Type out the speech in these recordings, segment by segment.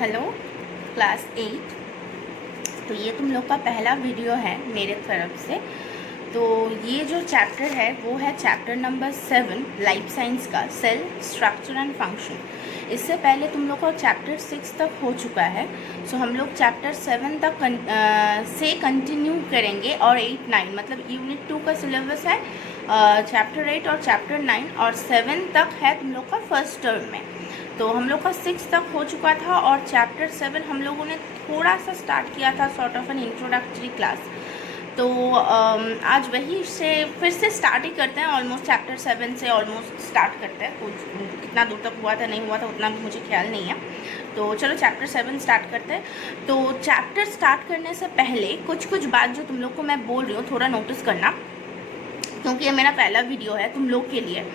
Hello class 8। तो ये तुम लोग का पहला वीडियो है मेरे तरफ से। तो ये जो चैप्टर है वो है चैप्टर नंबर 7 लाइफ साइंस का, सेल स्ट्रक्चर एंड फंक्शन। इससे पहले तुम लोग का चैप्टर 6 तक हो चुका है। सो हम लोग चैप्टर 7 तक से कंटिन्यू करेंगे और 8, 9 मतलब यूनिट 2 का सिलेबस है चैप्टर 8 और चैप्टर 9 और 7 तक है तुम लोग का फर्स्ट टर्म में। तो हम लोग का 6 तक हो चुका था और चैप्टर 7 हम लोगों ने थोड़ा सा स्टार्ट किया था, sort of N introductory class. तो आज वही से फिर से स्टार्ट ही करते हैं। ऑलमोस्ट चैप्टर 7 से ऑलमोस्ट स्टार्ट करते हैं। कुछ कितना दूर तक हुआ था नहीं हुआ था उतना भी मुझे ख्याल नहीं है। तो चलो चैप्टर 7 स्टार्ट करते हैं। तो चैप्टर स्टार्ट करने से पहले कुछ बात जो तुम लोग को मैं बोल रही हूँ थोड़ा नोटिस करना, क्योंकि ये मेरा पहला वीडियो है तुम लोग के लिए।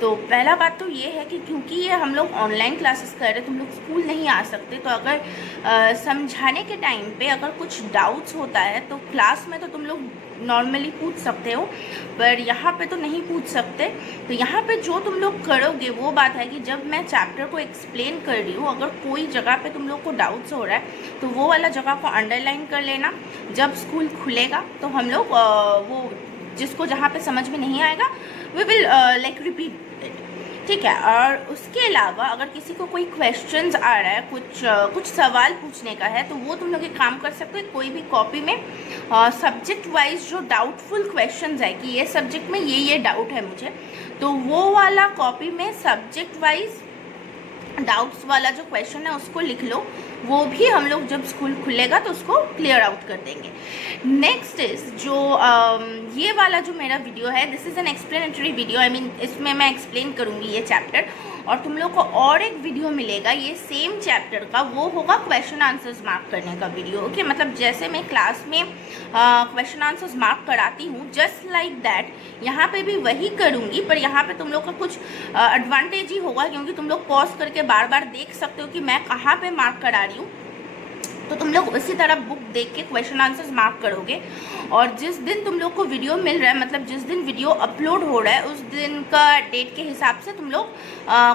तो पहला बात तो ये है कि क्योंकि ये हम लोग ऑनलाइन क्लासेस कर रहे हैं, तुम लोग स्कूल नहीं आ सकते, तो अगर समझाने के टाइम पे अगर कुछ डाउट्स होता है तो क्लास में तो तुम लोग नॉर्मली पूछ सकते हो, पर यहाँ पे तो नहीं पूछ सकते। तो यहाँ पे जो तुम लोग करोगे वो बात है कि जब मैं चैप्टर को एक्सप्लेन कर रही हूँ, अगर कोई जगह पे तुम लोग को डाउट्स हो रहा है तो वो वाला जगह को अंडरलाइन कर लेना। जब स्कूल खुलेगा तो हम लोग वो जिसको जहाँ पे समझ में नहीं आएगा वी विल लाइक रिपीट, ठीक है। और उसके अलावा अगर किसी को कोई क्वेश्चंस आ रहा है, कुछ सवाल पूछने का है, तो वो तुम लोग एक काम कर सकते हो, कोई भी कॉपी में सब्जेक्ट वाइज जो डाउटफुल क्वेश्चंस है कि ये सब्जेक्ट में ये डाउट है मुझे, तो वो वाला कॉपी में सब्जेक्ट वाइज डाउट्स वाला जो क्वेश्चन है उसको लिख लो। वो भी हम लोग जब स्कूल खुलेगा तो उसको क्लियर आउट कर देंगे। नेक्स्ट इज जो ये वाला जो मेरा वीडियो है, this is an explanatory video. I mean इसमें मैं एक्सप्लेन करूँगी ये चैप्टर, और तुम लोग को और एक वीडियो मिलेगा ये सेम चैप्टर का, वो होगा क्वेश्चन आंसर्स मार्क करने का वीडियो। ओके, मतलब जैसे मैं क्लास में क्वेश्चन आंसर्स मार्क कराती हूँ, जस्ट लाइक दैट यहाँ पे भी वही करूँगी, पर यहाँ पे तुम लोग का कुछ एडवांटेज ही होगा, क्योंकि तुम लोग पॉज करके बार बार देख सकते हो कि मैं कहाँ पे मार्क करा रही हूँ। तो तुम लोग उसी तरह बुक देख के क्वेश्चन आंसर्स मार्क करोगे, और जिस दिन तुम लोग को वीडियो मिल रहा है, मतलब जिस दिन वीडियो अपलोड हो रहा है उस दिन का डेट के हिसाब से तुम लोग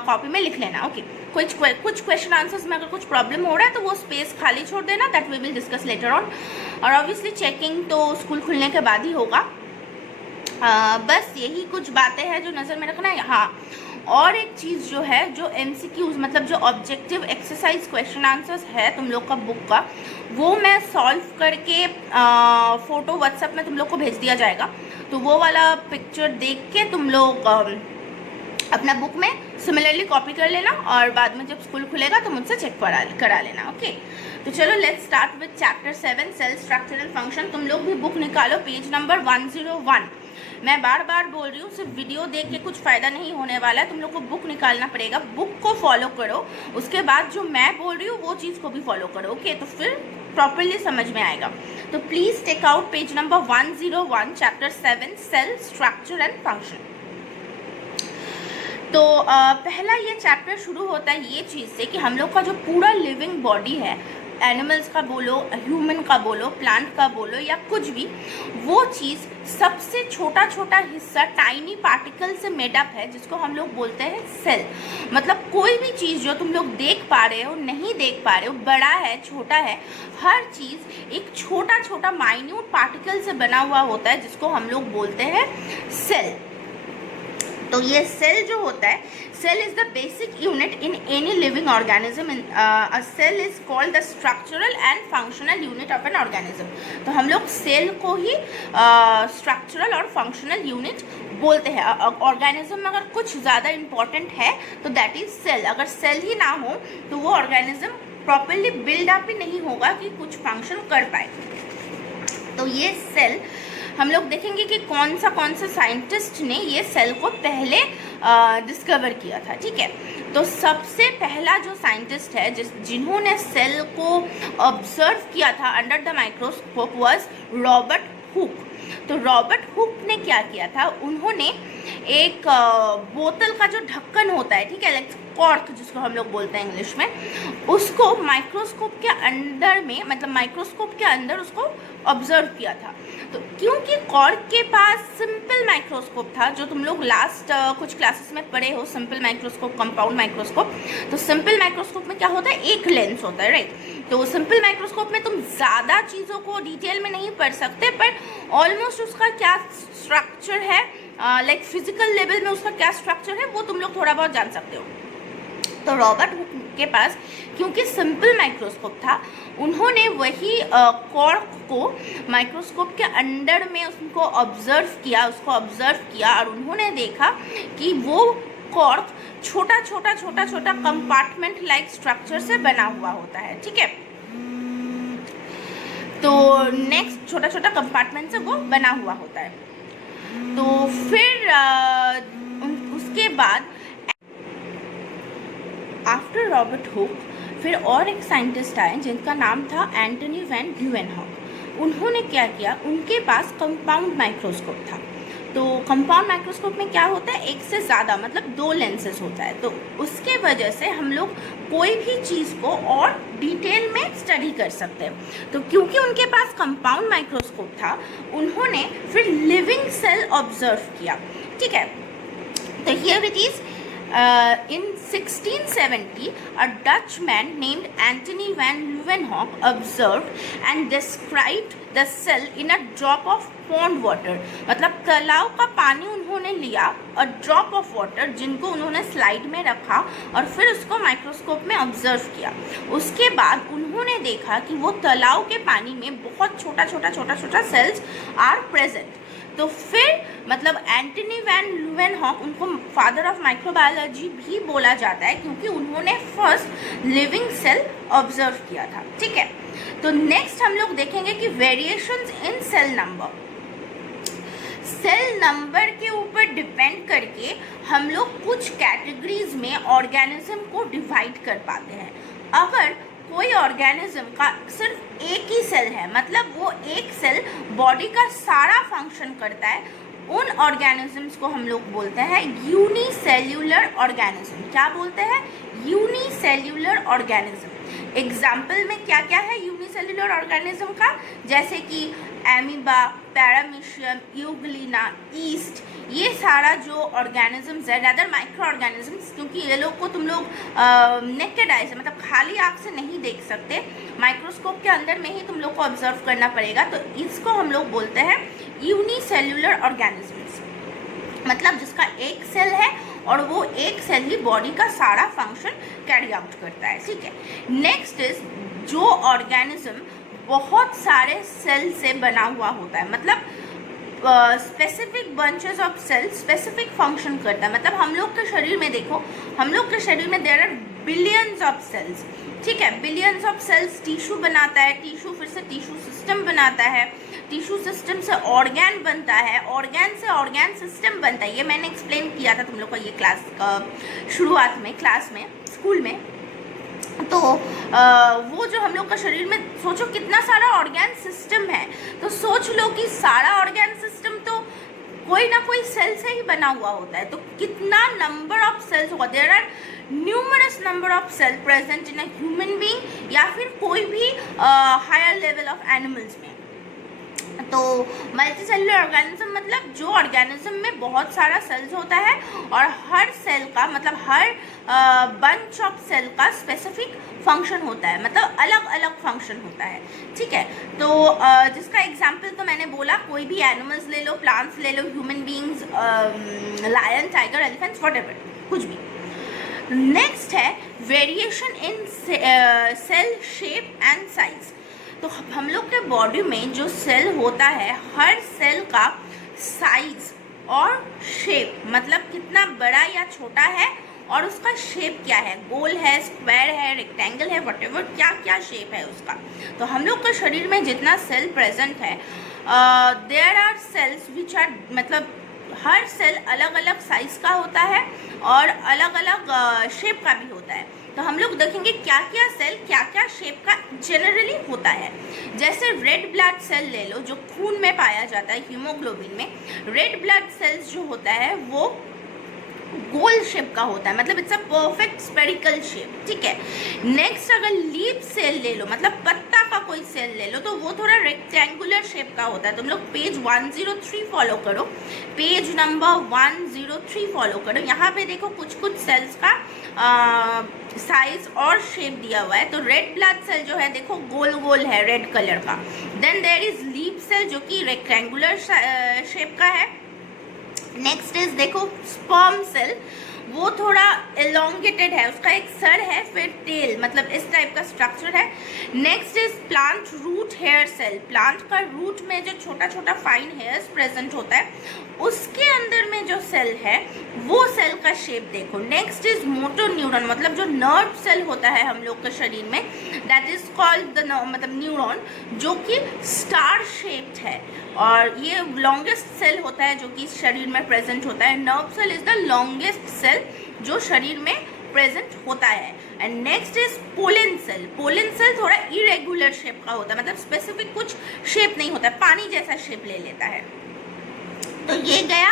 कॉपी में लिख लेना। ओके, कुछ क्वेश्चन आंसर्स में अगर कुछ प्रॉब्लम हो रहा है तो वो स्पेस खाली छोड़ देना, that we will discuss later on. और ऑब्वियसली चेकिंग तो स्कूल खुलने के बाद ही होगा। बस यही कुछ बातें हैं जो नज़र में रखना है। हाँ, और एक चीज़ जो है, जो MCQs मतलब जो ऑब्जेक्टिव एक्सरसाइज क्वेश्चन आंसर्स है तुम लोग का बुक का, वो मैं सॉल्व करके फ़ोटो व्हाट्सएप में तुम लोग को भेज दिया जाएगा। तो वो वाला पिक्चर देख के तुम लोग अपना बुक में सिमिलरली कॉपी कर लेना, और बाद में जब स्कूल खुलेगा तो मुझसे चेक करा लेना। ओके, तो चलो let's start with chapter 7 cell structure and function. तुम लोग भी बुक निकालो, पेज नंबर 101। मैं बार बार बोल रही हूँ, सिर्फ वीडियो देख के कुछ फ़ायदा नहीं होने वाला है, तुम लोग को बुक निकालना पड़ेगा। बुक को फॉलो करो, उसके बाद जो मैं बोल रही हूँ वो चीज़ को भी फॉलो करो। ओके, तो फिर प्रॉपरली समझ में आएगा। तो please take out page number 101 chapter 7 cell structure and function. तो पहला ये चैप्टर शुरू होता है ये चीज़ से कि हम लोग का जो पूरा लिविंग बॉडी है, एनिमल्स का बोलो, ह्यूमन का बोलो, प्लांट का बोलो या कुछ भी, वो चीज़ सबसे छोटा हिस्सा टाइनी पार्टिकल से मेडअप है, जिसको हम लोग बोलते हैं सेल। मतलब कोई भी चीज़ जो तुम लोग देख पा रहे हो, नहीं देख पा रहे हो, बड़ा है छोटा है, हर चीज़ एक छोटा माइन्यूट पार्टिकल से बना हुआ होता है, जिसको हम लोग बोलते हैं सेल। तो ये सेल जो होता है, cell is the basic unit in any living organism. A cell is called the structural and functional unit of an organism. तो हम लोग सेल को ही स्ट्रक्चरल और फंक्शनल यूनिट बोलते हैं। ऑर्गेनिज्म में अगर कुछ ज़्यादा इम्पॉर्टेंट है तो दैट इज सेल। अगर सेल ही ना हो तो वो ऑर्गेनिज्म प्रॉपरली बिल्डअप ही नहीं होगा कि कुछ फंक्शन कर पाए। तो ये सेल हम लोग देखेंगे कि कौन सा साइंटिस्ट ने ये सेल को पहले डिस्कवर किया था, ठीक है। तो सबसे पहला जो साइंटिस्ट है जिन्होंने सेल को ऑब्जर्व किया था under the microscope was Robert Hooke. तो रॉबर्ट हुक ने क्या किया था, उन्होंने एक बोतल का जो ढक्कन होता है, ठीक है, लाइक कॉर्क जिसको हम लोग बोलते हैं इंग्लिश में, उसको माइक्रोस्कोप के अंदर में, मतलब माइक्रोस्कोप के अंदर उसको ऑब्जर्व किया था। तो क्योंकि कॉर्क के पास सिंपल माइक्रोस्कोप था, जो तुम लोग लास्ट कुछ क्लासेस में पढ़े हो, सिंपल माइक्रोस्कोप, कंपाउंड माइक्रोस्कोप। तो सिंपल माइक्रोस्कोप में क्या होता है, एक लेंस होता है, राइट। तो सिंपल माइक्रोस्कोप में तुम ज़्यादा चीज़ों को डिटेल में नहीं पढ़ सकते, पर ऑलमोस्ट उसका क्या स्ट्रक्चर है, लाइक फिजिकल लेवल में उसका क्या स्ट्रक्चर है, वो तुम लोग थोड़ा बहुत जान सकते हो। तो रॉबर्ट हुक के पास क्योंकि सिंपल माइक्रोस्कोप था, उन्होंने वही कॉर्क को माइक्रोस्कोप के अंदर में उसको ऑब्जर्व किया और उन्होंने देखा कि वो कॉर्क छोटा छोटा कंपार्टमेंट लाइक स्ट्रक्चर से बना हुआ होता है, ठीक है। तो नेक्स्ट छोटा कंपार्टमेंट से वो बना हुआ होता है। तो फिर उसके बाद आफ्टर रॉबर्ट हुक फिर और एक साइंटिस्ट आए जिनका नाम था एंटनी वैन ल्यूवेनहॉक। उन्होंने क्या किया, उनके पास कंपाउंड माइक्रोस्कोप था। तो कंपाउंड माइक्रोस्कोप में क्या होता है, एक से ज़्यादा मतलब 2 लेंसेज होता है। तो उसके वजह से हम लोग कोई भी चीज़ को और डिटेल में स्टडी कर सकते हैं। तो क्योंकि उनके पास कंपाउंड माइक्रोस्कोप था, उन्होंने फिर लिविंग सेल ऑब्जर्व किया, ठीक है। तो here it is in 1670, a Dutchman named Antony van Leeuwenhoek observed and described the cell in a drop of pond water। मतलब तालाब का पानी उन्होंने लिया और ड्रॉप ऑफ वाटर, जिनको उन्होंने स्लाइड में रखा और फिर उसको माइक्रोस्कोप में ऑब्जर्व किया। उसके बाद उन्होंने देखा कि वो तालाब के पानी में बहुत छोटा सेल्स आर प्रेजेंट। तो फिर मतलब एंटनी वैन ल्यूवेनहॉक, उनको फादर ऑफ माइक्रोबायोलॉजी भी बोला जाता है, क्योंकि उन्होंने फर्स्ट लिविंग सेल ऑब्जर्व किया था, ठीक है। तो नेक्स्ट हम लोग देखेंगे कि variations in cell number. Cell number के ऊपर डिपेंड करके हम लोग कुछ कैटेगरीज में ऑर्गेनिज्म को डिवाइड कर पाते हैं। अगर कोई ऑर्गेनिज्म का सिर्फ एक ही सेल है, मतलब वो एक सेल बॉडी का सारा फंक्शन करता है, उन ऑर्गेनिजम्स को हम लोग बोलते हैं यूनिसेल्यूलर ऑर्गेनिज्म। क्या बोलते हैं, यूनिसेल्यूलर ऑर्गेनिज्म। एग्जाम्पल में क्या क्या है यूनिसेल्यूलर ऑर्गेनिज्म का, जैसे कि एमीबा, पैरामीशियम, यूग्लिना, ईस्ट, ये सारा जो ऑर्गेनिजम्स है, अदर माइक्रो ऑर्गेनिजम्स, क्योंकि ये लोग को तुम लोग नेकेड आई से, मतलब खाली आँख से नहीं देख सकते, माइक्रोस्कोप के अंदर में ही तुम लोग को ऑब्जर्व करना पड़ेगा। तो इसको हम लोग बोलते हैं यूनिसेल्यूलर ऑर्गेनिजम्स, मतलब जिसका एक सेल है और वो एक सेल ही बॉडी का सारा फंक्शन कैरी आउट करता है, ठीक है। नेक्स्ट इज जो ऑर्गेनिज्म बहुत सारे सेल से बना हुआ होता है, मतलब specific bunches of cells specific function करता है। मतलब हम लोग के शरीर में देखो, हम लोग के शरीर में there are billions of cells, ठीक है। बिलियंस ऑफ सेल्स टिश्यू बनाता है, टिश्यू फिर से टिश्यू सिस्टम बनाता है, टिश्यू सिस्टम से ऑर्गन बनता है, ऑर्गन से ऑर्गन सिस्टम बनता है। ये मैंने एक्सप्लेन किया था तुम लोग को ये क्लास शुरुआत में, क्लास में, स्कूल में। तो वो जो हम लोग का शरीर में सोचो कितना सारा ऑर्गन सिस्टम है, तो सोच लो कि सारा ऑर्गन सिस्टम तो कोई ना कोई सेल से ही बना हुआ होता है। तो कितना नंबर ऑफ सेल्स होगा, there are numerous number of cell present in a human being या फिर कोई भी हायर लेवल ऑफ एनिमल्स में। तो मल्टी सेलुलर ऑर्गेनिज्म मतलब जो ऑर्गेनिज्म में बहुत सारा सेल्स होता है और हर सेल का मतलब हर बंच ऑफ सेल का स्पेसिफिक फंक्शन होता है, मतलब अलग अलग फंक्शन होता है, ठीक है। तो जिसका एग्जांपल तो मैंने बोला, कोई भी एनिमल्स ले लो, प्लांट्स ले लो, human beings, lion, tiger, elephants, whatever, कुछ भी। नेक्स्ट है variation in cell shape and size. तो हम लोग के बॉडी में जो सेल होता है, हर सेल का साइज और शेप, मतलब कितना बड़ा या छोटा है और उसका शेप क्या है, गोल है, स्क्वायर है, रेक्टेंगल है, व्हाटएवर, क्या क्या शेप है उसका। तो हम लोग के शरीर में जितना सेल प्रेजेंट है, there are cells which are, मतलब हर सेल अलग अलग साइज का होता है और अलग अलग शेप का भी होता है। तो हम लोग देखेंगे क्या क्या सेल क्या क्या शेप का जनरली होता है। जैसे रेड ब्लड सेल ले लो, जो खून में पाया जाता है, हीमोग्लोबिन में रेड ब्लड सेल्स जो होता है वो गोल शेप का होता है, मतलब it's a perfect spherical shape, ठीक है। नेक्स्ट अगर लीफ सेल ले लो, मतलब पत्ता का कोई सेल ले लो, तो वो थोड़ा रेक्टेंगुलर शेप का होता है। तुम लोग पेज 103 फॉलो करो, पेज नंबर 103 फॉलो करो। यहाँ पे देखो कुछ कुछ सेल्स का साइज और शेप दिया हुआ है। तो रेड ब्लड सेल जो है देखो गोल गोल है रेड कलर का। Then there is leaf cell जो कि रेक्टेंगुलर शेप का है। नेक्स्ट इज देखो स्पर्म सेल, वो थोड़ा एलोंगेटेड है, उसका एक सर है फिर टेल, मतलब इस टाइप का स्ट्रक्चर है। Next is plant root hair cell, plant का रूट में जो छोटा छोटा फाइन हेयर्स प्रेजेंट होता है उसके अंदर में जो सेल है वो सेल का शेप देखो। नेक्स्ट इज मोटो न्यूरॉन, मतलब जो नर्व सेल होता है हम लोग के शरीर में, दैट इज कॉल्ड द मतलब न्यूरॉन, जो कि स्टार शेप्ड है और ये लॉन्गेस्ट सेल होता है जो कि शरीर में प्रेजेंट होता है। Nerve cell is the longest cell जो शरीर में प्रेजेंट होता है। And next is pollen cell, pollen cell थोड़ा इरेगुलर शेप का होता है, मतलब स्पेसिफिक कुछ शेप नहीं होता है, पानी जैसा शेप ले लेता है। तो ये गया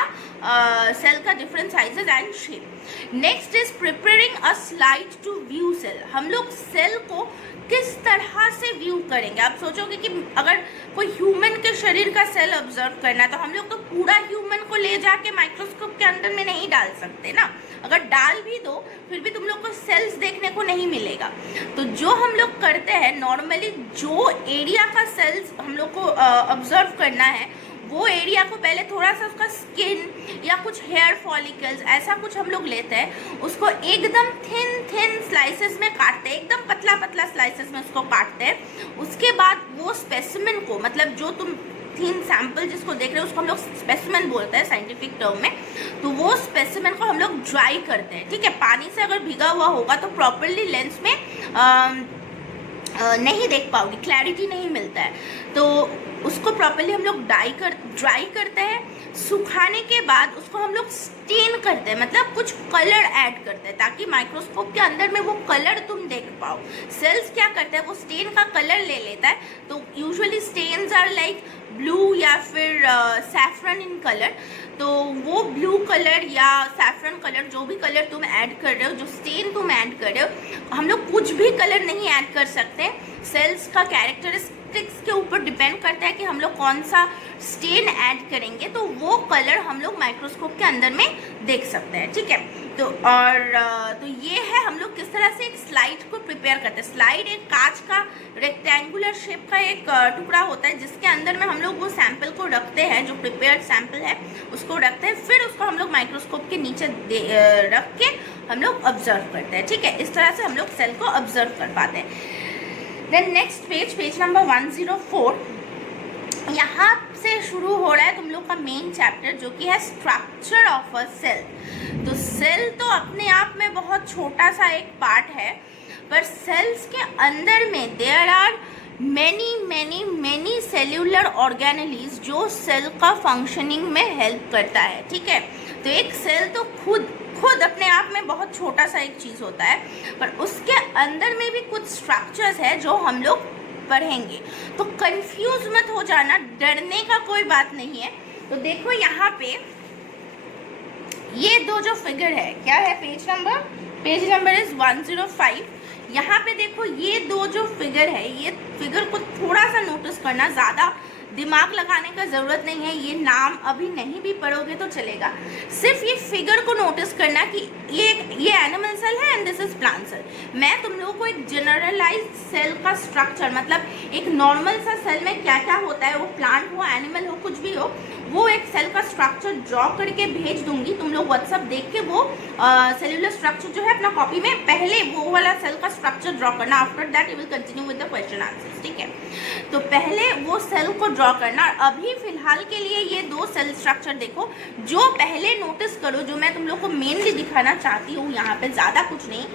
सेल का different sizes and shape. Next is preparing a slide to view cell, हम लोग सेल को किस तरह से व्यू करेंगे। आप सोचोगे कि अगर कोई ह्यूमन के शरीर का सेल ऑब्जर्व करना है तो हम लोग तो पूरा ह्यूमन को ले जाके माइक्रोस्कोप के अंदर में नहीं डाल सकते ना, अगर डाल भी दो फिर भी तुम लोग को सेल्स देखने को नहीं मिलेगा। तो जो हम लोग करते हैं नॉर्मली, जो एरिया का सेल्स हम लोग को ऑब्जर्व करना है वो एरिया को पहले थोड़ा सा उसका स्किन या कुछ हेयर फॉलिकल्स ऐसा कुछ हम लोग लेते हैं, उसको एकदम थिन स्लाइसेस में काटते हैं, एकदम पतला पतला स्लाइसेस में उसको काटते हैं। उसके बाद वो स्पेसिमेन को, मतलब जो तुम थिन सैंपल जिसको देख रहे हो उसको हम लोग स्पेसिमेन बोलते हैं साइंटिफिक टर्म में, तो वो स्पेसिमेन को हम लोग ड्राई करते हैं, ठीक है। पानी से अगर भीगा हुआ होगा तो प्रॉपरली लेंस में नहीं देख पाओगी, क्लैरिटी नहीं मिलता है, तो उसको प्रॉपरली हम लोग ड्राई करते हैं। सुखाने के बाद उसको हम लोग स्टेन करते हैं, मतलब कुछ कलर ऐड करते हैं ताकि माइक्रोस्कोप के अंदर में वो कलर तुम देख पाओ। सेल्स क्या करते हैं, वो स्टेन का कलर ले लेता है, तो usually stains are like blue या फिर सैफरन इन कलर, तो वो ब्लू कलर या सैफरन कलर जो भी कलर तुम ऐड कर रहे हो, जो स्टेन तुम ऐड कर रहे हो, हम लोग कुछ भी कलर नहीं ऐड कर सकते। सेल्स का कैरेक्टरिस्टिक्स के ऊपर डिपेंड करता है कि हम लोग कौन सा स्टेन ऐड करेंगे, तो वो कलर हम लोग माइक्रोस्कोप के अंदर में देख सकते हैं, ठीक है। तो तो ये है हम लोग किस तरह से एक स्लाइड को प्रिपेयर करते हैं। स्लाइड एक कांच का रेक्टेंगुलर शेप का एक टुकड़ा होता है जिसके अंदर में हम लोग वो सैंपल को रखते हैं, जो प्रिपेयर्ड सैंपल है उसको रखते हैं, फिर उसको हम लोग माइक्रोस्कोप के नीचे रख के हम लोग ऑब्जर्व करते हैं, ठीक है। इस तरह से हम लोग सेल को ऑब्जर्व कर पाते हैं। देन नेक्स्ट पेज नंबर 104, यहाँ से शुरू हो रहा है तुम लोग का मेन चैप्टर जो कि है स्ट्रक्चर ऑफ अ सेल। तो सेल तो अपने आप में बहुत छोटा सा एक पार्ट है, पर सेल्स के अंदर में there are many cellular organelles जो सेल का फंक्शनिंग में हेल्प करता है, ठीक है। तो एक सेल तो खुद अपने आप में बहुत छोटा सा एक चीज़ होता है, पर उसके अंदर में भी कुछ स्ट्रक्चर्स है जो हम लोग पढ़ेंगे। तो कंफ्यूज मत हो जाना, डरने का कोई बात नहीं है। तो देखो यहाँ पे ये दो जो फिगर है, क्या है, पेज नंबर इज 105। यहाँ पे देखो ये दो जो फिगर है, ये फिगर को थोड़ा सा नोटिस करना, ज़्यादा दिमाग लगाने का ज़रूरत नहीं है, ये नाम अभी नहीं भी पढ़ोगे तो चलेगा, सिर्फ ये फिगर को नोटिस करना कि ये एनिमल सेल है and this is plant cell. मैं तुम लोगों को एक जनरलाइज्ड सेल का स्ट्रक्चर, मतलब एक नॉर्मल सा सेल में क्या क्या होता है, वो प्लांट हो, एनिमल हो, कुछ भी हो, वो एक सेल का स्ट्रक्चर ड्रॉ करके भेज दूंगी। तुम लोग व्हाट्सअप देख के वो सेल्यूलर स्ट्रक्चर जो है अपना कॉपी में पहले वो वाला सेल का स्ट्रक्चर ड्रॉ करना, after that you will continue with the question answers, ठीक है। तो पहले वो सेल को ड्रॉ करना। अभी फिलहाल के लिए ये दो सेल स्ट्रक्चर देखो, जो पहले नोटिस करो, जो मैं तुम लोग को मेनली दिखाना चाहती हूँ यहाँ पे, ज़्यादा कुछ नहीं,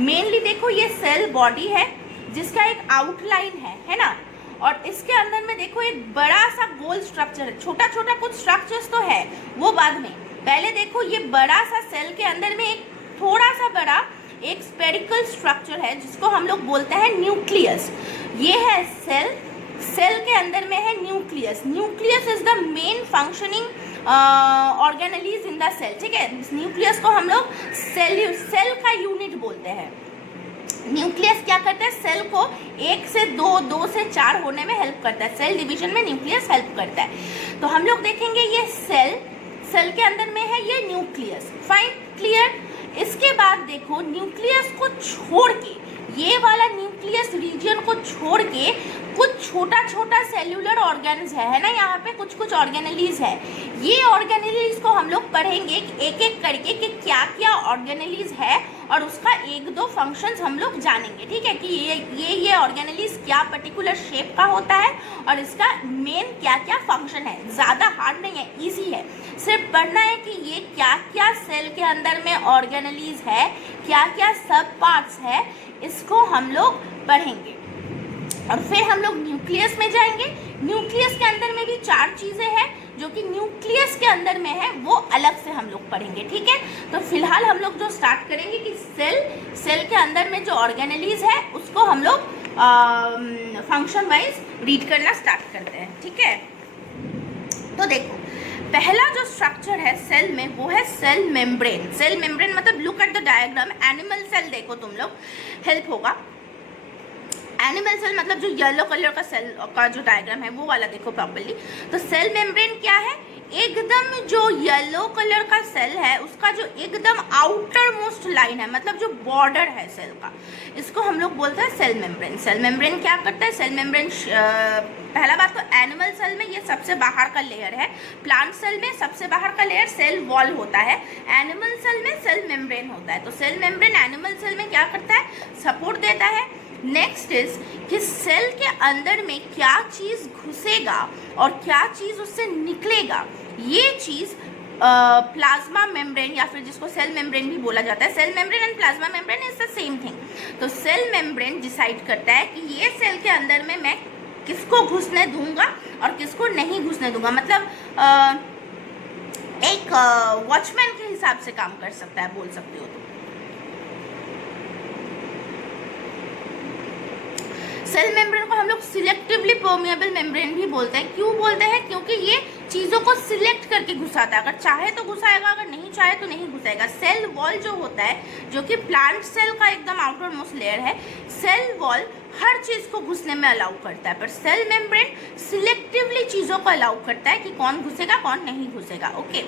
मेनली देखो ये सेल बॉडी है जिसका एक आउटलाइन है ना, और इसके अंदर में देखो एक बड़ा सा गोल स्ट्रक्चर है, छोटा छोटा कुछ स्ट्रक्चर्स तो है वो बाद में, पहले देखो ये बड़ा सा सेल के अंदर में एक थोड़ा सा बड़ा एक स्पेरिकल स्ट्रक्चर है जिसको हम लोग बोलते हैं न्यूक्लियस। ये है सेल, सेल के अंदर में है nucleus. Nucleus is the main functioning organelles in the cell, ठीक है। न्यूक्लियस को हम लोग सेल का यूनिट बोलते हैं। न्यूक्लियस क्या करता है, सेल को 1 से 2, 2 से 4 होने में हेल्प करता है। सेल डिवीजन में न्यूक्लियस हेल्प करता है। तो हम लोग देखेंगे ये सेल के अंदर में है ये न्यूक्लियस। Fine, clear. इसके बाद देखो न्यूक्लियस को छोड़ के, ये वाला न्यूक्लियस रीजन को छोड़ के कुछ छोटा छोटा सेल्यूलर ऑर्गेन्स है ना, यहाँ पे कुछ कुछ ऑर्गेनेलीज है। ये ऑर्गेनेलीज को हम लोग पढ़ेंगे एक एक करके कि क्या क्या ऑर्गेनेलीज है और उसका 1-2 फंक्शंस हम लोग जानेंगे, ठीक है। कि ये ऑर्गेनेलीज क्या पर्टिकुलर शेप का होता है और इसका मेन क्या क्या फंक्शन है। ज़्यादा हार्ड नहीं है, ईजी है। सिर्फ पढ़ना है कि ये क्या क्या सेल के अंदर में ऑर्गेनेलीज है, क्या क्या सब पार्ट्स है, इसको हम लोग पढ़ेंगे। और फिर हम लोग न्यूक्लियस में जाएंगे। न्यूक्लियस के अंदर में भी 4 चीज़ें हैं जो कि न्यूक्लियस के अंदर में है, वो अलग से हम लोग पढ़ेंगे, ठीक है। तो फिलहाल हम लोग जो स्टार्ट करेंगे कि सेल के अंदर में जो ऑर्गेनेलीज है उसको हम लोग फंक्शन वाइज रीड करना स्टार्ट करते हैं, ठीक है। तो देखो पहला जो स्ट्रक्चर है सेल में वो है सेल मेम्ब्रेन। सेल मेम्ब्रेन मतलब look at the diagram, animal cell देखो तुम लोग, हेल्प होगा। एनिमल सेल मतलब जो येलो कलर का सेल का जो डायग्राम है वो वाला देखो प्रॉपर्ली। तो सेल मेम्ब्रेन क्या है, एकदम जो येलो कलर का सेल है उसका जो एकदम आउटर मोस्ट लाइन है, मतलब जो बॉर्डर है सेल का, इसको हम लोग बोलते हैं सेल मेम्ब्रेन। सेल मेम्ब्रेन क्या करता है, सेल मेम्ब्रेन पहला बात तो एनिमल सेल में ये सबसे बाहर का लेयर है। प्लांट सेल में सबसे बाहर का लेयर सेल वॉल होता है, एनिमल सेल में सेल मेम्ब्रेन होता है। तो सेल मेम्ब्रेन एनिमल सेल में क्या करता है, सपोर्ट देता है। नेक्स्ट इज कि सेल के अंदर में क्या चीज़ घुसेगा और क्या चीज़ उससे निकलेगा, ये चीज़ प्लाज्मा मेम्ब्रेन या फिर जिसको सेल मेम्ब्रेन भी बोला जाता है, cell membrane and plasma membrane is the same thing. तो सेल मेम्ब्रेन डिसाइड करता है कि ये सेल के अंदर में मैं किसको घुसने दूंगा और किसको नहीं घुसने दूंगा। मतलब एक वॉचमैन के हिसाब से काम कर सकता है, बोल सकते हो। तो सेल मेम्ब्रेन को हम लोग सिलेक्टिवली परमिएबल मेम्ब्रेन भी बोलते हैं। क्यों बोलते हैं, क्योंकि ये चीज़ों को सिलेक्ट करके घुसाता है। अगर चाहे तो घुसाएगा, अगर नहीं चाहे तो नहीं घुसाएगा। सेल वॉल जो होता है, जो कि प्लांट सेल का एकदम आउटर मोस्ट लेयर है, सेल वॉल हर चीज़ को घुसने में अलाउ करता है, पर सेल मेम्ब्रेन सिलेक्टिवली चीज़ों को अलाउ करता है कि कौन घुसेगा कौन नहीं घुसेगा। ओके,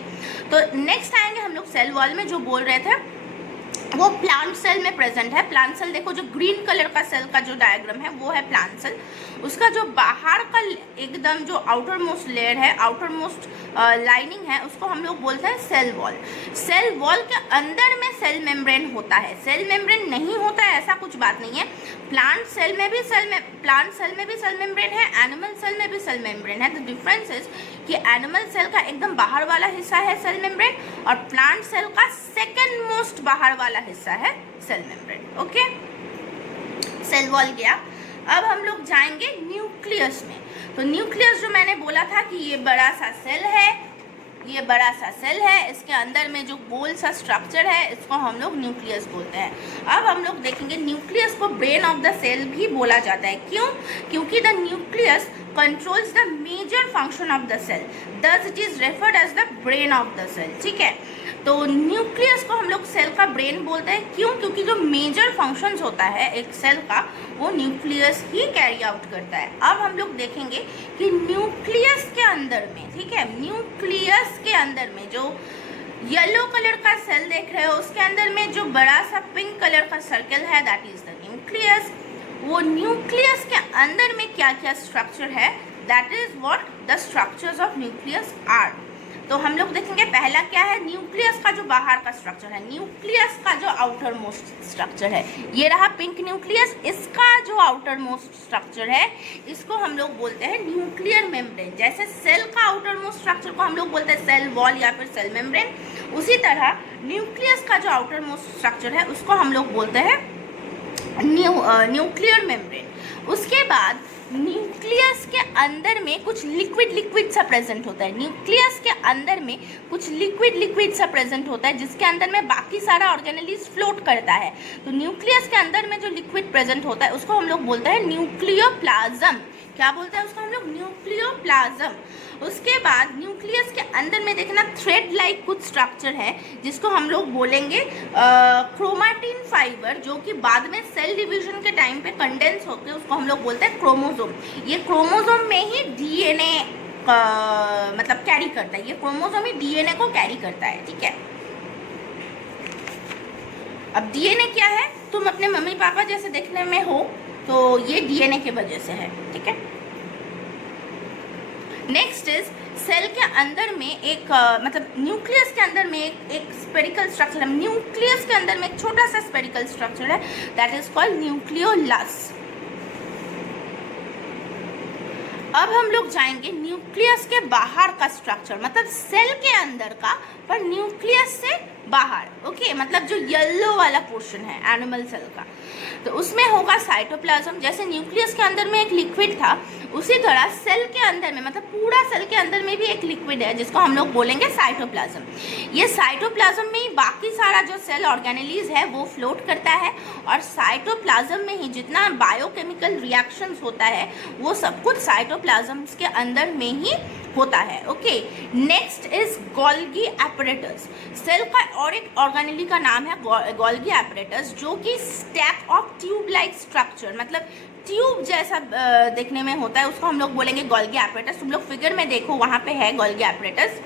तो नेक्स्ट आएंगे हम लोग सेल वॉल में। जो बोल रहे थे वो प्लांट सेल में प्रेजेंट है। प्लांट सेल देखो, जो ग्रीन कलर का सेल का जो डायग्राम है वो है प्लांट सेल। उसका जो बाहर का एकदम जो आउटर मोस्ट लेयर है, आउटर मोस्ट लाइनिंग है, उसको हम लोग बोलते हैं सेल वॉल। सेल वॉल के अंदर में सेल मेम्ब्रेन होता है। सेल मेम्ब्रेन नहीं होता है ऐसा कुछ बात नहीं है। प्लांट सेल में भी प्लांट सेल में भी सेल मेम्ब्रेन है, एनिमल सेल में भी सेल मेम्ब्रेन है। द डिफरेंस इज कि एनिमल सेल का एकदम बाहर वाला हिस्सा है सेल मेम्ब्रेन और प्लांट सेल का सेकेंड मोस्ट बाहर वाला हिस्सा है cell membrane. Okay, cell wall गया। अब हम लोग जाएंगे न्यूक्लियस में। तो न्यूक्लियस जो मैंने बोला था कि ये बड़ा सा सेल है, ये बड़ा सा सेल है, इसके अंदर में जो गोल सा स्ट्रक्चर है इसको हम लोग न्यूक्लियस बोलते हैं। अब हम लोग देखेंगे न्यूक्लियस को ब्रेन ऑफ द सेल भी बोला जाता है। क्यों? क्योंकि the nucleus controls the major function of the cell, thus it is referred as the brain of the cell. ठीक है, तो न्यूक्लियस को हम लोग सेल का ब्रेन बोलते हैं। क्यों? क्योंकि जो मेजर फंक्शंस होता है एक सेल का वो न्यूक्लियस ही कैरी आउट करता है। अब हम लोग देखेंगे कि न्यूक्लियस के अंदर में, ठीक है, न्यूक्लियस के अंदर में जो येलो कलर का सेल देख रहे हो उसके अंदर में जो बड़ा सा पिंक कलर का सर्कल है दैट इज द न्यूक्लियस। वो न्यूक्लियस के अंदर में क्या क्या स्ट्रक्चर है, that is what the structures of nucleus are. तो हम लोग देखेंगे पहला क्या है, न्यूक्लियस का जो बाहर का स्ट्रक्चर है, न्यूक्लियस का जो आउटर मोस्ट स्ट्रक्चर है, ये रहा पिंक न्यूक्लियस। इसका जो आउटर मोस्ट स्ट्रक्चर है इसको हम लोग बोलते हैं न्यूक्लियर मेम्ब्रेन। जैसे सेल का आउटर मोस्ट स्ट्रक्चर को हम लोग बोलते हैं सेल वॉल या फिर सेल मेम्ब्रेन, उसी तरह न्यूक्लियस का जो आउटर मोस्ट स्ट्रक्चर है उसको हम लोग बोलते हैं न्यूक्लियर मेम्ब्रेन। उसके बाद न्यूक्लियस के अंदर में कुछ लिक्विड सा प्रेजेंट होता है। न्यूक्लियस के अंदर में कुछ लिक्विड सा प्रेजेंट होता है जिसके अंदर में बाकी सारा ऑर्गेनेलिज फ्लोट करता है। तो न्यूक्लियस के अंदर में जो लिक्विड प्रेजेंट होता है उसको हम लोग बोलते हैं न्यूक्लियोप्लाज्म। क्या बोलते हैं उसको हम लोग? न्यूक्लियोप्लाज्म। उसके बाद न्यूक्लियस के अंदर में देखना थ्रेड लाइक कुछ स्ट्रक्चर है जिसको हम लोग बोलेंगे क्रोमैटिन फाइबर, जो कि बाद में सेल डिवीजन के टाइम पे कंडेंस होकर उसको हम लोग बोलते हैं क्रोमोसोम। ये क्रोमोसोम में ही डीएनए मतलब कैरी करता है, ये क्रोमोसोम ही डीएनए को कैरी करता है। ठीक है, अब डीएनए क्या है? तुम अपने मम्मी पापा जैसे देखने में हो, तो ये डीएनए के वजह से है। ठीक है, नेक्स्ट इज सेल के अंदर में एक मतलब न्यूक्लियस के अंदर में एक स्पेरिकल स्ट्रक्चर है। न्यूक्लियस के अंदर में एक छोटा सा स्पेरिकल स्ट्रक्चर है, दैट इज कॉल्ड न्यूक्लियोलस। अब हम लोग जाएंगे न्यूक्लियस के बाहर का स्ट्रक्चर, मतलब सेल के अंदर का पर न्यूक्लियस से बाहर। ओके, मतलब जो येलो वाला पोर्शन है एनिमल सेल का, तो उसमें होगा साइटोप्लाज्म। जैसे न्यूक्लियस के अंदर में एक लिक्विड था, उसी तरह सेल के अंदर में मतलब पूरा सेल के अंदर में भी एक लिक्विड है जिसको हम लोग बोलेंगे साइटोप्लाज्म। ये साइटोप्लाज्म में ही बाकी सारा जो सेल ऑर्गेनेलिज है वो फ्लोट करता है, और साइटोप्लाज्म में ही जितना बायोकेमिकल रिएक्शंस होता है वो सब कुछ साइटोप्लाज्म के अंदर में ही होता है। Okay, next is Golgi apparatus. Cell का और एक ऑर्गेनेली का नाम है गोल्गी एपरेटस, जो कि stack of tube like structure, मतलब ट्यूब जैसा देखने में होता है, उसको हम लोग बोलेंगे गोल्गी एपरेटस। तुम लोग फिगर में देखो, वहाँ पे है गोल्गी एपरेटस।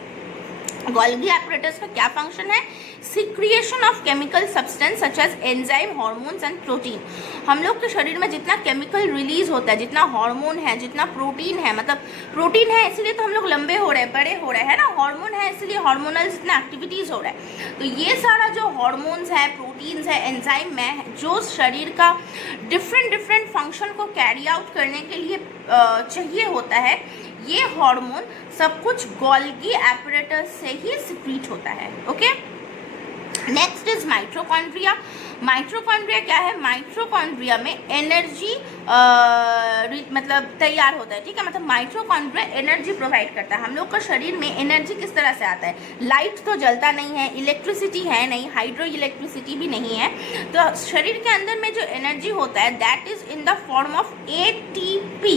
गोल्गी एपरेटस का क्या फंक्शन है? Secretion of chemical substance such as enzyme, hormones and protein. हम लोग के शरीर में जितना केमिकल रिलीज होता है, जितना हार्मोन है, जितना प्रोटीन है, मतलब प्रोटीन है इसलिए तो हम लोग लंबे हो रहे हैं, बड़े हो रहे हैं ना, हार्मोन है इसलिए हार्मोनल जितना एक्टिविटीज हो रहा है। तो ये सारा जो हार्मोन्स है, प्रोटीन्स है, एंजाइम है, जो शरीर का डिफरेंट फंक्शन को कैरी आउट करने के लिए चाहिए होता है, ये हार्मोन सब कुछ गोल्गी एपरेटस से ही सिक्रीट होता है। Okay, next is mitochondria. Mitochondria क्या है? माइटोकॉन्ड्रिया में एनर्जी मतलब तैयार होता है। ठीक है, मतलब माइटोकॉन्ड्रिया एनर्जी प्रोवाइड करता है। हम लोग का शरीर में एनर्जी किस तरह से आता है? लाइट तो जलता नहीं है, इलेक्ट्रिसिटी है नहीं, हाइड्रो इलेक्ट्रिसिटी भी नहीं है, तो शरीर के अंदर में जो एनर्जी होता है that is in the form of ATP,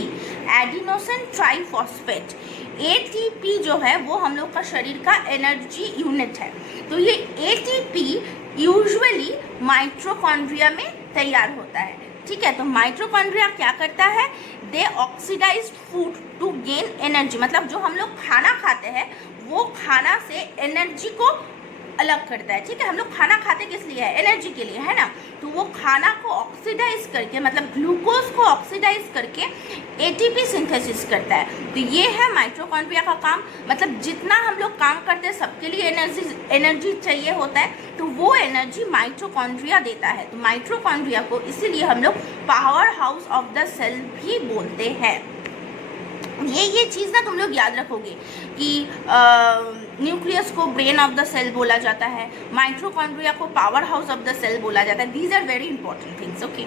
adenosine triphosphate. ATP जो है वो हम लोग का शरीर का एनर्जी यूनिट है। तो ये एटीपी यूजुअली माइटोकॉन्ड्रिया में तैयार होता है। ठीक है, तो माइटोकॉन्ड्रिया क्या करता है? They oxidised food to gain energy, मतलब जो हम लोग खाना खाते हैं वो खाना से एनर्जी को अलग करता है। ठीक है, हम लोग खाना खाते किस लिए है? एनर्जी के लिए, है ना। तो वो खाना को ऑक्सीडाइज करके, मतलब ग्लूकोज को ऑक्सीडाइज करके एटीपी सिंथेसिस करता है। तो ये है माइटोकॉन्ड्रिया का काम। मतलब जितना हम लोग काम करते हैं सबके लिए एनर्जी चाहिए होता है, तो वो एनर्जी माइटोकॉन्ड्रिया देता है। तो माइटोकॉन्ड्रिया को इसीलिए हम लोग powerhouse of the cell भी बोलते हैं। ये चीज़ ना तुम लोग याद रखोगे कि न्यूक्लियस को ब्रेन ऑफ द सेल बोला जाता है, माइटोकॉन्ड्रिया को powerhouse of the cell बोला जाता है। These are very important things. Okay,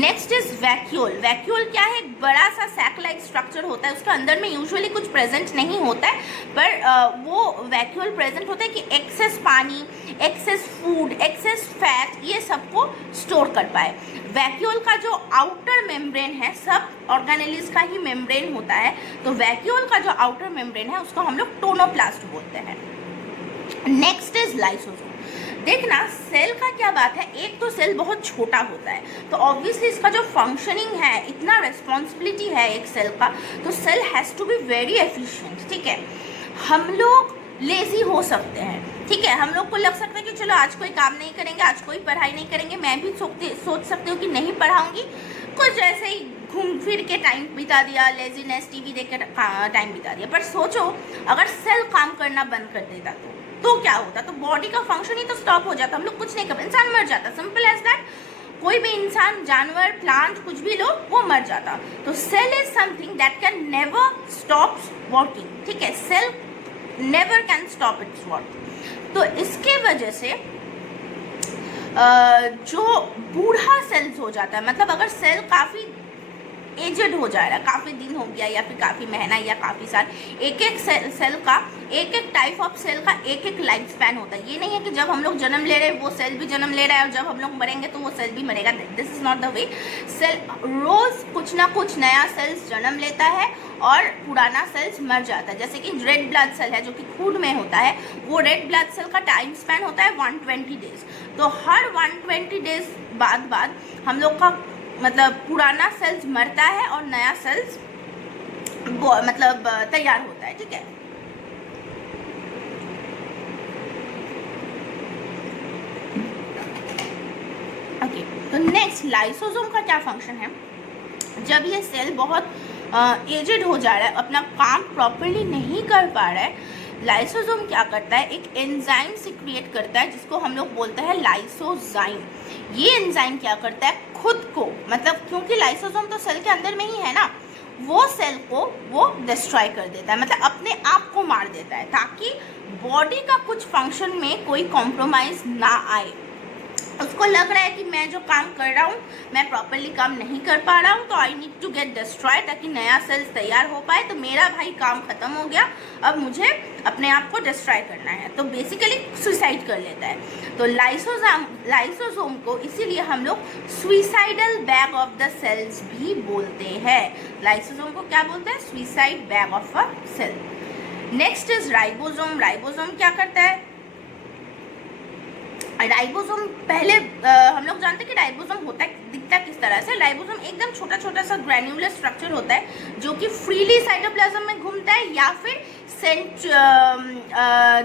next is vacuole. Vacuole क्या है? एक बड़ा सा सैक लाइक स्ट्रक्चर होता है, उसके अंदर में यूजुअली कुछ प्रेजेंट नहीं होता है, पर वो वैक्यूल प्रेजेंट होता है कि एक्सेस पानी, एक्सेस फूड, एक्सेस फैट, ये सबको स्टोर कर पाए। वैक्यूल का जो आउटर मेम्ब्रेन है, सब ऑर्गेनेलिज का ही मेम्ब्रेन होता है, तो वैक्यूल का जो आउटर मेम्ब्रेन है उसको हम लोग टोनोप्लास्ट बोलते हैं। Next is lysosome. देखना, सेल का क्या बात है, एक तो सेल बहुत छोटा होता है, तो ऑब्वियसली इसका जो फंक्शनिंग है, इतना रेस्पॉन्सिबिलिटी है एक सेल का, तो cell has to be very efficient. ठीक है, हम लोग लेजी हो सकते हैं, ठीक है, हम लोग को लग सकता है कि चलो आज कोई काम नहीं करेंगे, आज कोई पढ़ाई नहीं करेंगे, मैं भी सोच सकती हूँ कि नहीं पढ़ाऊँगी, कुछ ऐसे ही घूम फिर के टाइम बिता दिया, लेजीनेस, टीवी देख के टाइम बिता दिया। पर सोचो अगर सेल काम करना बंद कर देता तो क्या होता? तो बॉडी का फंक्शन ही तो स्टॉप हो जाता, हम लोग कुछ नहीं कर, इंसान मर जाता, सिंपल एज दैट। कोई भी इंसान, जानवर, प्लांट, कुछ भी लो, वो मर जाता। तो cell is something that can never stop working. ठीक है, cell never can stop its work. तो इसके वजह से जो बूढ़ा सेल्स हो जाता है, मतलब अगर सेल काफ़ी एजेड हो जा रहा है, काफ़ी दिन हो गया या फिर काफ़ी महीना या काफ़ी साल, एक एक सेल का, एक एक टाइप ऑफ सेल का एक एक लाइफ स्पैन होता है। ये नहीं है कि जब हम लोग जन्म ले रहे हैं वो सेल भी जन्म ले रहा है और जब हम लोग मरेंगे तो वो सेल भी मरेगा। This is not the way. Cell रोज़ कुछ ना कुछ नया सेल्स जन्म लेता है और पुराना सेल्स मर जाता है। जैसे कि रेड ब्लड सेल है जो कि खून में होता है, वो रेड ब्लड सेल का टाइम स्पैन होता है 120 डेज। तो हर 120 डेज बाद हम लोग का मतलब पुराना सेल्स मरता है और नया सेल्स मतलब तैयार होता है, ठीक है। ओके, तो नेक्स्ट लाइसोसोम का क्या फंक्शन है। जब ये सेल बहुत एजेड हो जा रहा है, अपना काम प्रॉपरली नहीं कर पा रहा है, लाइसोसोम क्या करता है, एक एंजाइम सीक्रिएट करता है जिसको हम लोग बोलते हैं लाइसोजाइम। ये एंजाइम क्या करता है, खुद को मतलब क्योंकि लाइसोसोम तो सेल के अंदर में ही है ना, वो सेल को वो डिस्ट्रॉय कर देता है, मतलब अपने आप को मार देता है ताकि बॉडी का कुछ फंक्शन में कोई कॉम्प्रोमाइज़ ना आए। उसको लग रहा है कि मैं जो काम कर रहा हूँ मैं प्रॉपरली काम नहीं कर पा रहा हूँ, तो I need to get destroy ताकि नया सेल्स तैयार हो पाए। तो मेरा भाई काम खत्म हो गया, अब मुझे अपने आप को डिस्ट्रॉय करना है, तो बेसिकली सुसाइड कर लेता है। तो लाइसोसोम को इसीलिए हम लोग suicidal bag of the cells भी बोलते हैं। लाइसोसोम को क्या बोलते हैं, suicide bag of a cell. Next is ribosome. Ribosome क्या करता है, राइबोसोम पहले हम लोग जानते हैं कि राइबोसोम होता है, दिखता किस तरह से। राइबोसोम एकदम छोटा छोटा सा ग्रैन्युलर स्ट्रक्चर होता है जो कि फ्रीली साइटोप्लाज्म में घूमता है या फिर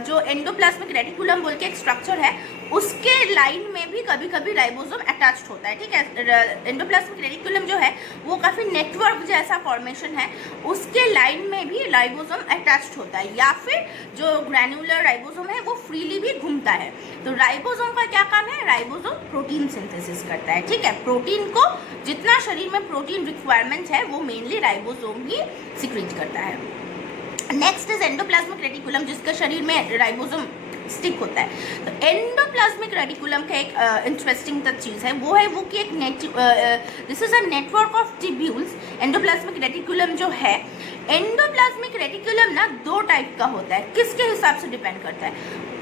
जो एंडोप्लाज्मिक रेटिकुलम बोल के एक स्ट्रक्चर है उसके लाइन में भी कभी कभी राइबोसोम अटैच्ड होता है, ठीक है। एंडोप्लाज्मिक रेटिकुलम जो है वो काफ़ी नेटवर्क जैसा फॉर्मेशन है, उसके लाइन में भी राइबोसोम अटैच्ड होता है या फिर जो ग्रैन्युलर राइबोसोम है वो फ्रीली भी घूमता है। तो राइबोसोम का क्या काम है, राइबोसोम प्रोटीन सिंथेसिस करता है, ठीक है। प्रोटीन को जितना शरीर में प्रोटीन रिक्वायरमेंट है वो मेनली राइबोसोम ही सिक्रीट करता है। नेक्स्ट इज एंडोप्लाज्मिक रेटिकुलम, जिसका शरीर में राइबोसोम स्टिक होता है। तो एंडोप्लाज्मिक रेटिकुलम का एक इंटरेस्टिंग चीज़ है वो है वो कि एक this is a network of tubules. Endoplasmic reticulum जो है, एंडोप्लाज्मिक रेटिकुलम ना दो टाइप का होता है, किसके हिसाब से डिपेंड करता है।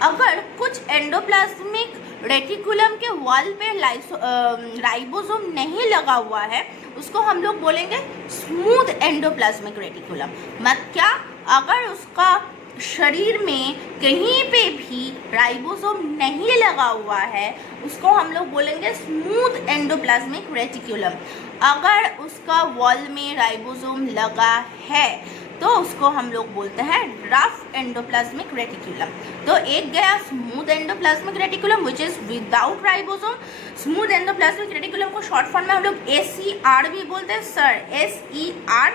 अगर कुछ एंडोप्लाज्मिक रेटिकुलम के वॉल पे राइबोसोम नहीं लगा हुआ है उसको हम लोग बोलेंगे स्मूथ एंडोप्लाज्मिक रेटिकुलम। मत क्या, अगर उसका शरीर में कहीं पे भी राइबोसोम नहीं लगा हुआ है उसको हम लोग बोलेंगे स्मूथ एंडोप्लाज्मिक रेटिकुलम। अगर उसका वॉल में राइबोसोम लगा है तो उसको हम लोग बोलते हैं रफ एंडोप्लाज्मिक रेटिकुलम। तो एक गया smooth endoplasmic reticulum which is without ribosome. Smooth endoplasmic reticulum को शॉर्ट फॉर्म में हम लोग SER भी बोलते हैं सर, SER।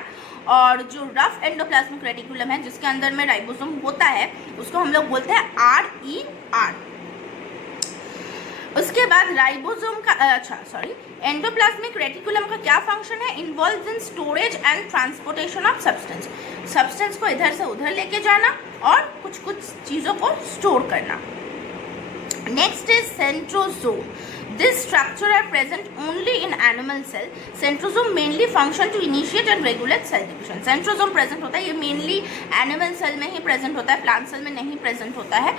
और जो रफ एंडोप्लाज्मिक रेटिकुलम है जिसके अंदर में राइबोसोम होता है उसको हम लोग बोलते हैं RER। उसके बाद राइबोसोम का एंडोप्लाज्मिक रेटिकुलम का क्या फंक्शन है, involve in storage and transportation of substance को इधर से उधर लेके जाना और कुछ कुछ चीज़ों को स्टोर करना। Next is centrosome. This structure are present only in animal cell. Centrosome mainly function to initiate and regulate cell division. Centrosome present होता है, ये mainly animal cell में ही present होता है, plant cell में नहीं present होता है।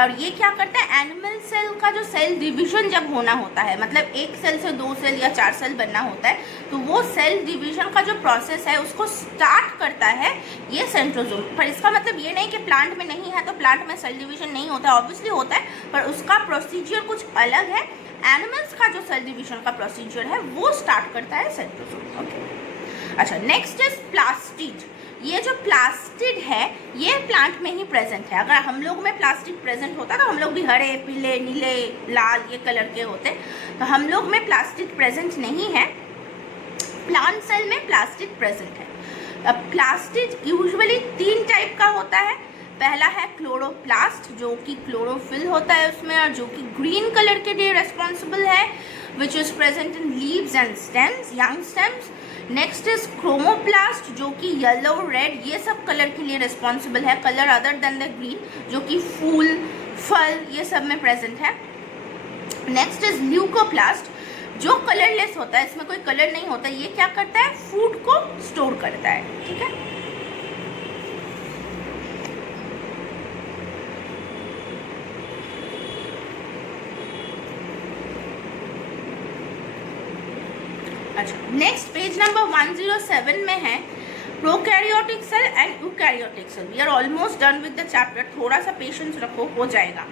और ये क्या करता है, animal cell का जो cell division जब होना होता है, मतलब एक सेल से 2 सेल या 4 सेल बनना होता है, तो वो सेल डिवीजन का जो प्रोसेस है उसको स्टार्ट करता है ये सेंट्रोसोम। पर इसका मतलब ये नहीं कि प्लांट में नहीं है तो प्लांट में सेल डिवीजन नहीं होता है, ऑब्वियसली होता है, पर उसका प्रोसीजर कुछ अलग है। एनिमल्स का जो सेल डिवीजन का प्रोसीजर है वो स्टार्ट करता है सेंट्रोसोम। ओके, अच्छा, नेक्स्ट इज प्लास्टिड। ये जो प्लास्टिड है ये प्लांट में ही प्रेजेंट है। अगर हम लोग में प्लास्टिड प्रेजेंट होता तो हम लोग भी हरे, पीले, नीले, लाल ये कलर के होते, तो हम लोग में प्लास्टिड प्रेजेंट नहीं है, प्लांट सेल में प्लास्टिड प्रेजेंट है। अब प्लास्टिड यूजुअली 3 टाइप का होता है। पहला है क्लोरोप्लास्ट जो कि क्लोरोफिल होता है उसमें और जो कि ग्रीन कलर के लिए रेस्पॉन्सिबल है, which is present in leaves and stems, young stems. Next is chromoplast जो कि येलो, रेड ये सब कलर के लिए रेस्पॉन्सिबल है, colour other than the green, जो कि फूल, फल ये सब में प्रेजेंट है। Next is leucoplast. जो कलरलेस होता है, इसमें कोई कलर नहीं होता, ये क्या करता है, फूड को स्टोर करता है, ठीक है। अच्छा, नेक्स्ट पेज नंबर 107 में है prokaryotic cell and eukaryotic cell. We are almost done with the chapter, थोड़ा सा पेशेंस रखो, हो जाएगा।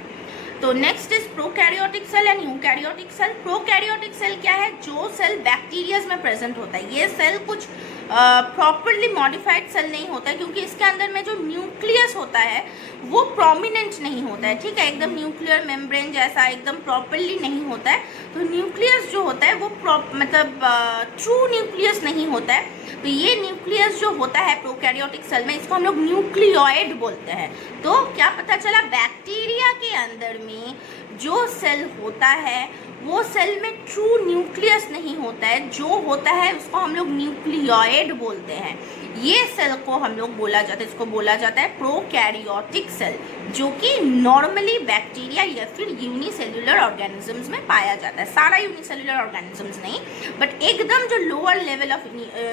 तो next is prokaryotic cell and eukaryotic cell. Prokaryotic cell क्या है, जो सेल बैक्टीरियाज में प्रेजेंट होता है। ये सेल कुछ प्रॉपरली मॉडिफाइड सेल नहीं होता है, क्योंकि इसके अंदर में जो न्यूक्लियस होता है वो प्रोमिनेंट नहीं होता है, ठीक है, एकदम न्यूक्लियर मेम्ब्रेन जैसा एकदम प्रॉपरली नहीं होता है। तो न्यूक्लियस जो होता है वो मतलब ट्रू न्यूक्लियस नहीं होता है। तो ये न्यूक्लियस जो होता है प्रोकैरियोटिक सेल में, इसको हम लोग न्यूक्लियोइड बोलते हैं। तो क्या पता चला, बैक्टीरिया के अंदर में जो सेल होता है वो सेल में ट्रू न्यूक्लियस नहीं होता है, जो होता है उसको हम लोग न्यूक्लियोइड बोलते हैं। ये सेल को हम लोग बोला जाता है, इसको बोला जाता है प्रोकैरियोटिक सेल, जो कि नॉर्मली बैक्टीरिया या फिर यूनिसेल्युलर ऑर्गेनिजम्स में पाया जाता है। सारा यूनिसेल्युलर ऑर्गेनिजम्स नहीं, बट एकदम जो lower level of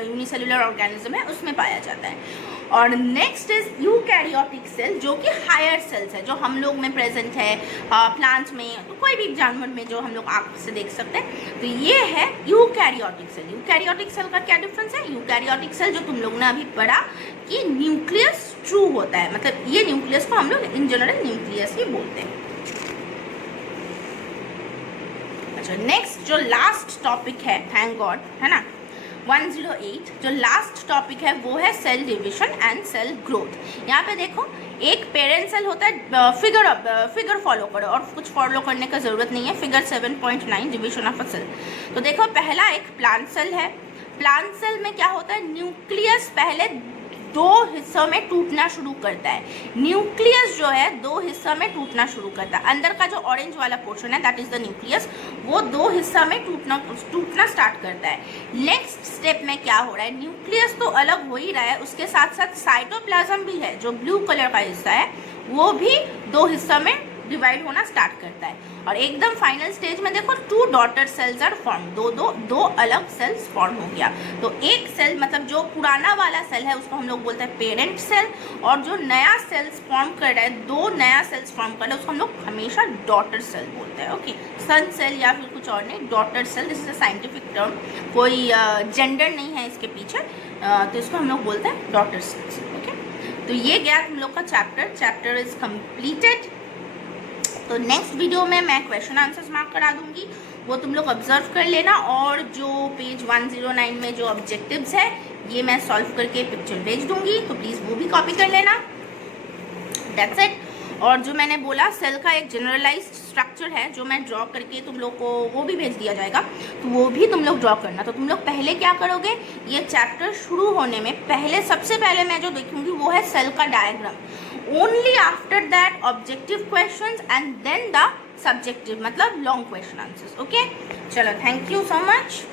unicellular organism है उसमें पाया जाता है। और नेक्स्ट इज यूकैरियोटिक सेल, जो कि हायर सेल्स है, जो हम लोग में प्रेजेंट है, प्लांट्स में, तो कोई भी जानवर में जो हम लोग आँख से देख सकते हैं। तो ये है यूकैरियोटिक सेल। यूकैरियोटिक सेल का क्या डिफरेंस है, यूकैरियोटिक सेल जो तुम लोग ने अभी पढ़ा कि न्यूक्लियस ट्रू होता है, मतलब ये न्यूक्लियस को हम लोग इन जनरल न्यूक्लियस ही बोलते हैं। अच्छा, नेक्स्ट जो लास्ट टॉपिक है, थैंक गॉड, है ना, 108 जो लास्ट टॉपिक है वो है cell division and cell growth. यहाँ पे देखो, एक पेरेंट सेल होता है, फिगर फॉलो करो, और कुछ फॉलो करने का जरूरत नहीं है। Figure 7.9 division of a cell. तो देखो, पहला एक प्लांट सेल है। प्लांट सेल में क्या होता है, न्यूक्लियस पहले दो हिस्सों में टूटना शुरू करता है। न्यूक्लियस जो है दो हिस्सा में टूटना शुरू करता है। अंदर का जो ऑरेंज वाला पोर्शन है, दैट इज द न्यूक्लियस, वो दो हिस्सा में टूटना स्टार्ट करता है। नेक्स्ट स्टेप में क्या हो रहा है, न्यूक्लियस तो अलग हो ही रहा है, उसके साथ साथ साइटोप्लाज्म भी है, जो ब्लू कलर का हिस्सा है, वो भी दो हिस्सा में डिवाइड होना स्टार्ट करता है। और एकदम फाइनल स्टेज में देखो, 2 डॉटर सेल्स आर फॉर्म, दो अलग सेल्स फॉर्म हो गया। तो एक सेल, मतलब जो पुराना वाला सेल है उसको हम लोग बोलते हैं पेरेंट सेल, और जो नया सेल्स फॉर्म कर रहा है, 2 नया सेल्स फॉर्म कर रहा है, उसको हम लोग हमेशा डॉटर सेल बोलते हैं। ओके, सन सेल या फिर कुछ और नहीं, daughter cell, this is a scientific term, कोई जेंडर नहीं है इसके पीछे, तो इसको हम लोग बोलते हैं डॉटर सेल्स। ओके, तो ये गया हम लोग का चैप्टर इज कम्प्लीटेड। तो नेक्स्ट वीडियो में मैं क्वेश्चन आंसर्स मार्क करा दूंगी, वो तुम लोग ऑब्जर्व कर लेना, और जो पेज 109 में जो ऑब्जेक्टिव्स है ये मैं सॉल्व करके पिक्चर भेज दूंगी, तो प्लीज़ वो भी कॉपी कर लेना। That's it. और जो मैंने बोला, सेल का एक जनरलाइज्ड स्ट्रक्चर है जो मैं ड्रॉ करके तुम लोग को वो भी भेज दिया जाएगा, तो वो भी तुम लोग ड्रॉ करना। तो तुम लोग पहले क्या करोगे, ये चैप्टर शुरू होने में पहले, सबसे पहले मैं जो देखूंगी वो है सेल का diagram. Only after that objective questions and then the subjective, मतलब लॉन्ग क्वेश्चन आंसर्स। ओके, चलो, थैंक यू सो मच।